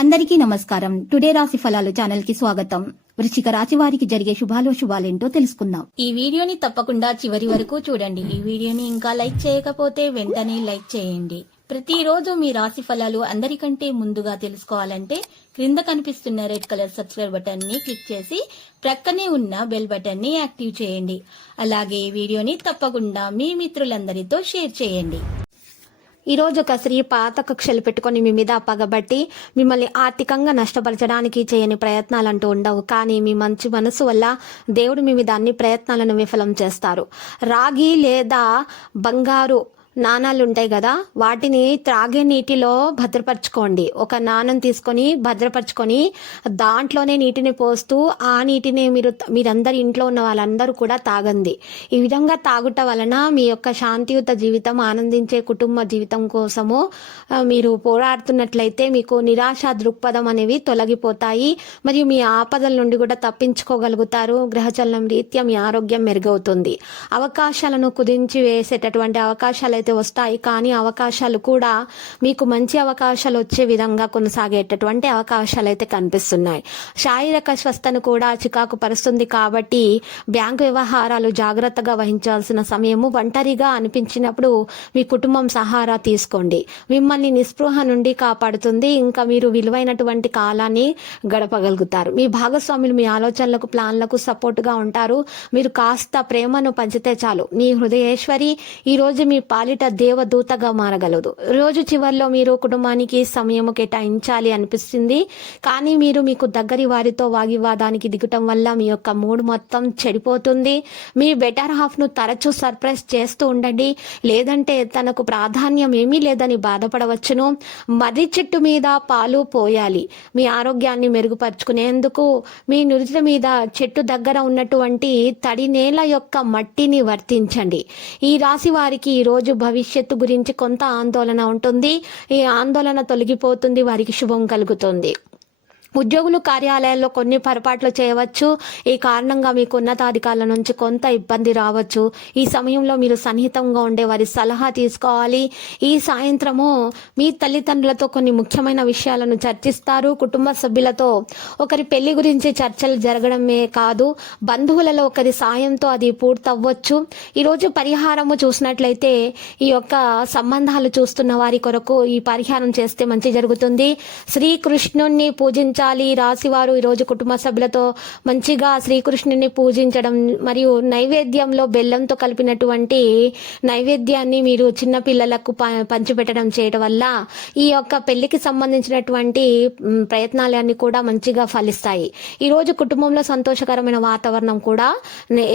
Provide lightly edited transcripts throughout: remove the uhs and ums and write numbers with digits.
అందరికీ నమస్కారం. టుడే రాశి ఫలాలు ఛానల్ కి స్వాగతం. వృశ్చిక రాశి వారికి జరిగే శుభాలేంటో తెలుసుకుందాం. ఈ వీడియోని తప్పకుండా చివరి వరకు చూడండి. ఈ వీడియోని ఇంకా లైక్ చేయకపోతే వెంటనే లైక్ చేయండి. ప్రతిరోజు మీ రాశి ఫలాలు అందరికంటే ముందుగా తెలుసుకోవాలంటే క్రింద కనిపిస్తున్న రెడ్ కలర్ సబ్స్క్రైబ్ బటన్ ని క్లిక్ చేసి ప్రక్కనే ఉన్న బెల్ బటన్ ని యాక్టివ్ చేయండి. అలాగే ఈ వీడియోని తప్పకుండా మీ మిత్రులందరితో షేర్ చేయండి. ఈ రోజు ఒక స్త్రీ పాత కక్షలు పెట్టుకుని మీ మీద పగబట్టి మిమ్మల్ని ఆర్థికంగా నష్టపరచడానికి చేయని ప్రయత్నాలంటూ ఉండవు. కానీ మీ మంచి మనసు వల్ల దేవుడు మీ మీద అన్ని ప్రయత్నాలను విఫలం చేస్తారు. రాగి లేదా బంగారు నాణాలు ఉంటాయి కదా, వాటిని త్రాగే నీటిలో భద్రపరచుకోండి. ఒక నాణం తీసుకొని భద్రపరచుకొని దాంట్లోనే నీటిని పోస్తూ ఆ నీటిని మీరందరి ఇంట్లో ఉన్న వాళ్ళందరూ కూడా తాగండి. ఈ విధంగా తాగుట వలన మీ యొక్క శాంతియుత జీవితం, ఆనందించే కుటుంబ జీవితం కోసము మీరు పోరాడుతున్నట్లయితే మీకు నిరాశ దృక్పథం అనేవి తొలగిపోతాయి. మరియు మీ ఆపదల నుండి కూడా తప్పించుకోగలుగుతారు. గ్రహచలనం రీత్యా మీ ఆరోగ్యం మెరుగవుతుంది. అవకాశాలను కుదించి వేసేటటువంటి అవకాశాలు అయితే వస్తాయి, కానీ అవకాశాలు కూడా మీకు మంచి అవకాశాలు వచ్చే విధంగా కొనసాగేటటువంటి అవకాశాలు అయితే కనిపిస్తున్నాయి. శారీరక స్వస్థను కూడా చికాకు పరుస్తుంది. కాబట్టి బ్యాంకు వ్యవహారాలు జాగ్రత్తగా వహించాల్సిన సమయము. ఒంటరిగా అనిపించినప్పుడు మీ కుటుంబం సహారా తీసుకోండి. మిమ్మల్ని నిస్పృహ నుండి కాపాడుతుంది. ఇంకా మీరు విలువైనటువంటి కాలాన్ని గడపగలుగుతారు. మీ భాగస్వాములు మీ ఆలోచనలకు, ప్లాన్లకు సపోర్టుగా ఉంటారు. మీరు కాస్త ప్రేమను పంచితే చాలు. మీ హృదయేశ్వరి ఈ రోజు మీ పాలిట దేవదూతగా మారగలదు. రోజు చివరిలో మీరు కుటుంబానికి సమయం కేటాయించాలి అనిపిస్తుంది, కానీ మీరు మీకు దగ్గరి వారితో వాగ్వివాదానికి దిగటం వల్ల మీ యొక్క మూడ్ మొత్తం చెడిపోతుంది. మీ బెటర్ హాఫ్ ను తరచూ సర్ప్రైజ్ చేస్తూ ఉండండి, లేదంటే తనకు ప్రాధాన్యం ఏమీ లేదని బాధపడవచ్చును. మర్రి చెట్టు మీద పాలు పోయాలి. మీ ఆరోగ్యాన్ని మెరుగుపరుచుకునేందుకు మీ నుదుటి మీద చెట్టు దగ్గర ఉన్నటువంటి తడి నేల యొక్క మట్టిని వర్తించండి. ఈ రాశి వారికి ఈ రోజు భవిష్యత్తు గురించి కొంత ఆందోళన ఉంటుంది. ఈ ఆందోళన తొలగిపోతుంది. వారికి శుభం కలుగుతుంది. ఉద్యోగులు కార్యాలయాల్లో కొన్ని పొరపాట్లు చేయవచ్చు. ఈ కారణంగా మీకు ఉన్నతాధికారుల నుంచి కొంత ఇబ్బంది రావచ్చు. ఈ సమయంలో మీరు సన్నిహితంగా ఉండే వారి సలహా తీసుకోవాలి. ఈ సాయంత్రము మీ తల్లిదండ్రులతో కొన్ని ముఖ్యమైన విషయాలను చర్చిస్తారు. కుటుంబ సభ్యులతో ఒకరి పెళ్లి గురించి చర్చలు జరగడమే కాదు, బంధువులలో ఒకరి సాయంతో అది పూర్తవ్వచ్చు. ఈరోజు పరిహారము చూసినట్లయితే ఈ యొక్క సంబంధాలు చూస్తున్న వారి కొరకు ఈ పరిహారం చేస్తే మంచి జరుగుతుంది. శ్రీకృష్ణుణ్ణి పూజించాలి. రాశివారు ఈరోజు కుటుంబ సభ్యులతో మంచిగా శ్రీకృష్ణుని పూజించడం మరియు నైవేద్యంలో బెల్లంతో కలిపినటువంటి నైవేద్యాన్ని మీరు చిన్న పిల్లలకు పంచిపెట్టడం చేయడం వల్ల ఈ యొక్క పెళ్లికి సంబంధించినటువంటి ప్రయత్నాలన్నీ కూడా మంచిగా ఫలిస్తాయి. ఈరోజు కుటుంబంలో సంతోషకరమైన వాతావరణం కూడా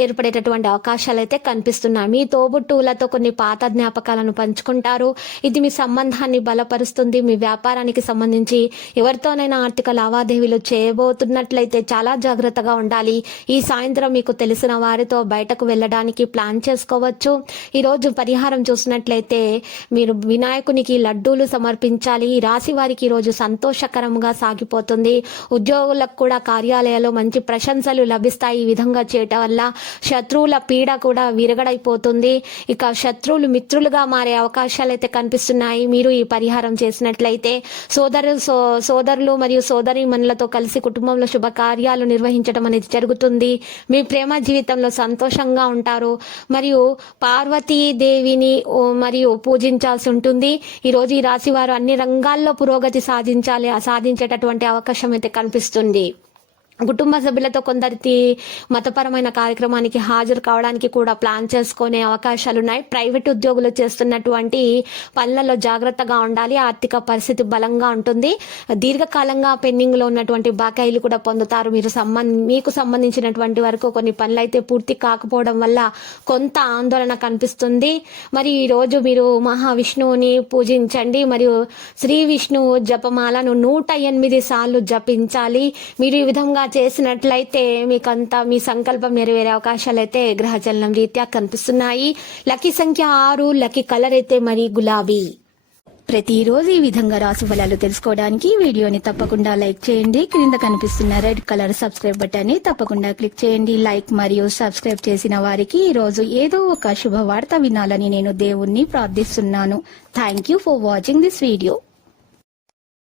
ఏర్పడేటటువంటి అవకాశాలు అయితే కనిపిస్తున్నాయి. మీ తోబుట్టువులతో కొన్ని పాత జ్ఞాపకాలను పంచుకుంటారు. ఇది మీ సంబంధాన్ని బలపరుస్తుంది. మీ వ్యాపారానికి సంబంధించి ఎవరితోనైనా ఆర్థిక లావాదేవీలు చేయబోతున్నట్లయితే చాలా జాగ్రత్తగా ఉండాలి. ఈ సాయంత్రం మీకు తెలిసిన వారితో బయటకు వెళ్ళడానికి ప్లాన్ చేసుకోవచ్చు. ఈరోజు పరిహారం చూసినట్లయితే మీరు వినాయకునికి లడ్డూలు సమర్పించాలి. ఈ రాశి వారికి ఈరోజు సంతోషకరంగా సాగిపోతుంది. ఉద్యోగులకు కూడా కార్యాలయాల్లో మంచి ప్రశంసలు లభిస్తాయి. ఈ విధంగా చేయటం వల్ల శత్రువుల పీడ కూడా విరగడైపోతుంది. ఇక శత్రువులు మిత్రులుగా మారే అవకాశాలు అయితే కనిపిస్తున్నాయి. మీరు ఈ పరిహారం చేసినట్లయితే సోదరులు మరియు సోదరీమణులతో కలిసి కుటుంబంలో శుభకార్యాలు నిర్వహించడం అనేది జరుగుతుంది. మీ ప్రేమ జీవితంలో సంతోషంగా ఉంటారు. మరియు పార్వతీదేవిని మరియు పూజించాల్సి ఉంటుంది. ఈరోజు ఈ రాశి వారు అన్ని రంగాల్లో పురోగతి సాధించేటటువంటి అవకాశం అయితే కనిపిస్తుంది. కుటుంబ సభ్యులతో కొందరికి మతపరమైన కార్యక్రమానికి హాజరు కావడానికి కూడా ప్లాన్ చేసుకునే అవకాశాలు ఉన్నాయి. ప్రైవేట్ ఉద్యోగులు చేస్తున్నటువంటి పనులలో జాగ్రత్తగా ఉండాలి. ఆర్థిక పరిస్థితి బలంగా ఉంటుంది. దీర్ఘకాలంగా పెండింగ్ లో ఉన్నటువంటి బకాయిలు కూడా పొందుతారు. మీకు సంబంధించినటువంటి వరకు కొన్ని పనులు అయితే పూర్తి కాకపోవడం వల్ల కొంత ఆందోళన కనిపిస్తుంది. మరి ఈ రోజు మీరు మహావిష్ణువుని పూజించండి. మరియు శ్రీ విష్ణువు జపమాలను 108 సార్లు జపించాలి. మీరు ఈ విధంగా చేసినట్లయితే మీకంతా మీ సంకల్పం నెరవేరే అవకాశాలు అయితే గ్రహచలనం రీత్యా కనిపిస్తున్నాయి. లక్కీ సంఖ్య 6, లక్కీ కలర్ అయితే మరి గులాబీ. ప్రతిరోజు ఈ విధంగా రాశి ఫలాలు తెలుసుకోవడానికి వీడియోని తప్పకుండా లైక్ చేయండి. క్రింద కనిపిస్తున్న రెడ్ కలర్ సబ్స్క్రైబ్ బటన్ ని తప్పకుండా క్లిక్ చేయండి. లైక్ మరియు సబ్స్క్రైబ్ చేసిన వారికి ఈ రోజు ఏదో ఒక శుభవార్త వినాలని నేను దేవుణ్ణి ప్రార్థిస్తున్నాను. Thank you for watching this video.